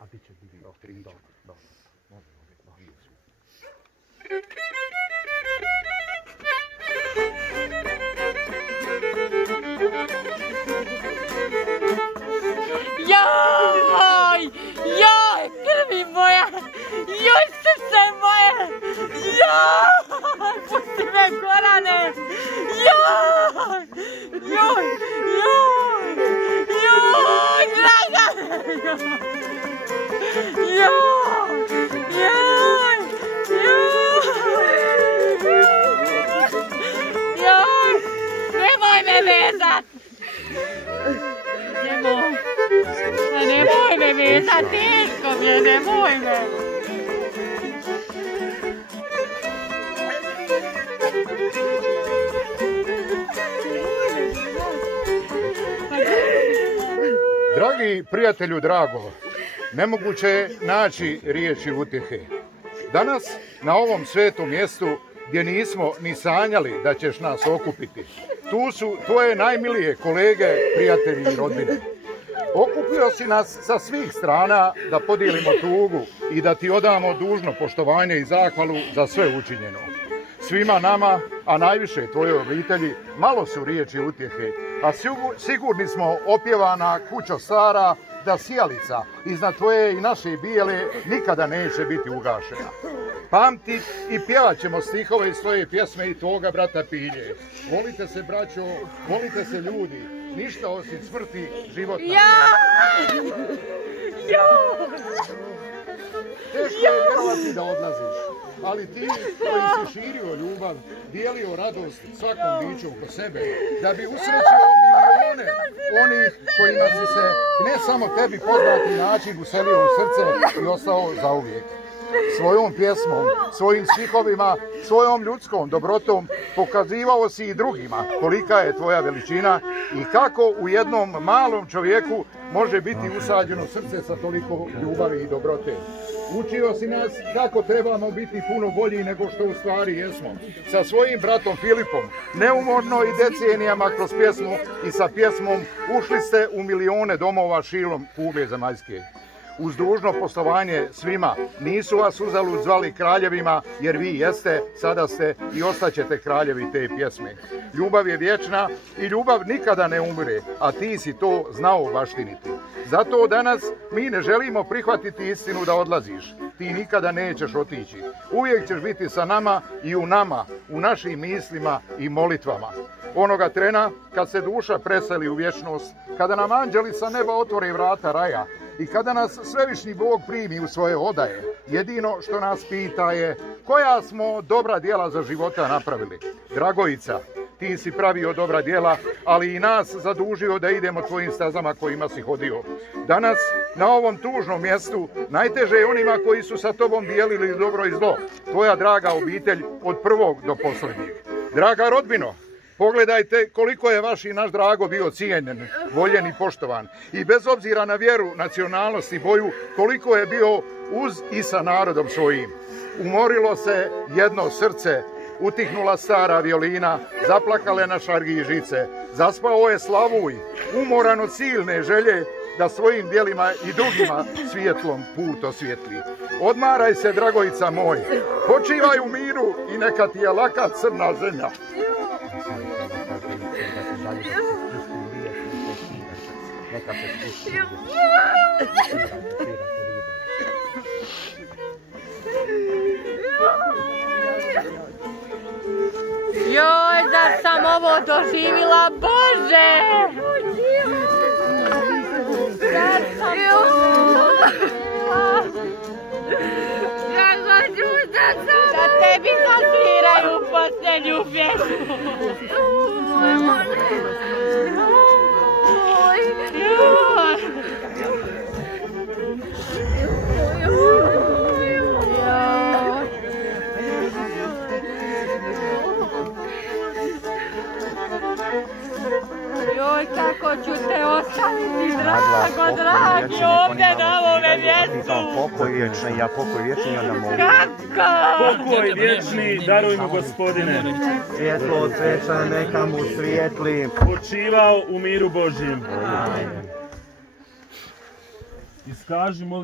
A bit će biti 3. Joj, joj, krvi moja, joj, srce moje, joj, pusti me, Gorane, joj, joj, joj, joj, Dragane, joj, joj, joj, nemoj me vezat. Nemoj me vezat, teško mi je, nemoj me. Dragi prijatelju Drago, nemoguće je naći riječi utjehe. Danas, na ovom svetom mjestu, gdje nismo ni sanjali da ćeš nas okupiti, tu su tvoje najmilije kolege, prijatelji i rodbine. Okupio si nas sa svih strana da podijelimo tugu i da ti odamo dužno poštovanje i zahvalu za sve učinjeno. Svima nama, a najviše tvojoj obitelji, malo su riječi utjehe, a sigurni smo opjevana kućo stara, da sijalica iznad tvoje i naše bijele nikada neće biti ugašena. Pamtit i pjevat ćemo stihove iz tvoje pjesme i tvoga brata Pilje. Volite se, braćo, volite se ljudi, ništa osim smrti, život nam ne. Teško je vjerovati da odlaziš, ali ti koji si širio ljubav, dijelio radost svakom biću oko sebe, da bi usrećio milijone onih kojima si se ne samo tebi poznati način uselio u srce i ostao zauvijek. Svojom pjesmom, svojim stihovima, svojom ljudskom dobrotom pokazivao si i drugima kolika je tvoja veličina i kako u jednom malom čovjeku može biti usađeno srce sa toliko ljubavi i dobrote. Učio si nas kako trebamo biti puno bolji nego što u stvari jesmo. Sa svojim bratom Filipom, neumorno i decenijama kroz pjesmu i sa pjesmom ušli ste u milijone domova širom kugle zemaljske. Uz dužno poštovanje svima, nisu vas uzalud zvali kraljevima, jer vi jeste, sada ste i ostaćete kraljevi te pjesme. Ljubav je vječna i ljubav nikada ne umire, a ti si to znao baštiniti. Zato danas mi ne želimo prihvatiti istinu da odlaziš. Ti nikada nećeš otići. Uvijek ćeš biti sa nama i u nama, u našim mislima i molitvama. Onoga trena kad se duša preseli u vječnost, kada nam anđeli sa neba otvore vrata raja i kada nas svevišnji Bog primi u svoje odaje, jedino što nas pita je koja smo dobra djela za života napravili. Dragojica, ti si pravio dobra djela, ali i nas zadužio da idemo tvojim stazama kojima si hodio. Danas, na ovom tužnom mjestu, najteže je onima koji su sa tobom dijelili dobro i zlo. Tvoja draga obitelj od prvog do posljednjeg. Draga rodbino, pogledajte koliko je vaš i naš Drago bio cijenjen, voljen i poštovan. I bez obzira na vjeru, nacionalnost i boju, koliko je bio uz i sa narodom svojim. Umorilo se jedno srce, utihnula stara violina, zaplakale na šargi žice. Zaspao je Slavuj, umoran od silne želje da svojim djelima i drugima svjetlom put osvijetli. Odmaraj se, Dragojica moj, počivaj u miru i neka ti je laka crna zemlja. Joj, zar sam ovo doživjela, Bože! Zar sam da tebi zasviraju posljednju pjesmu. Joj, kako ću te ostaviti, dragi, ovdje na ovome mjestu. Pokoj vječni, ja pokoj vječni, onda mogu. Kako? Pokoj vječni, daruj mu, Gospodine. Svjetlo od sveća neka mu svijetli. Počivao u miru Božjem. Iskaži, molim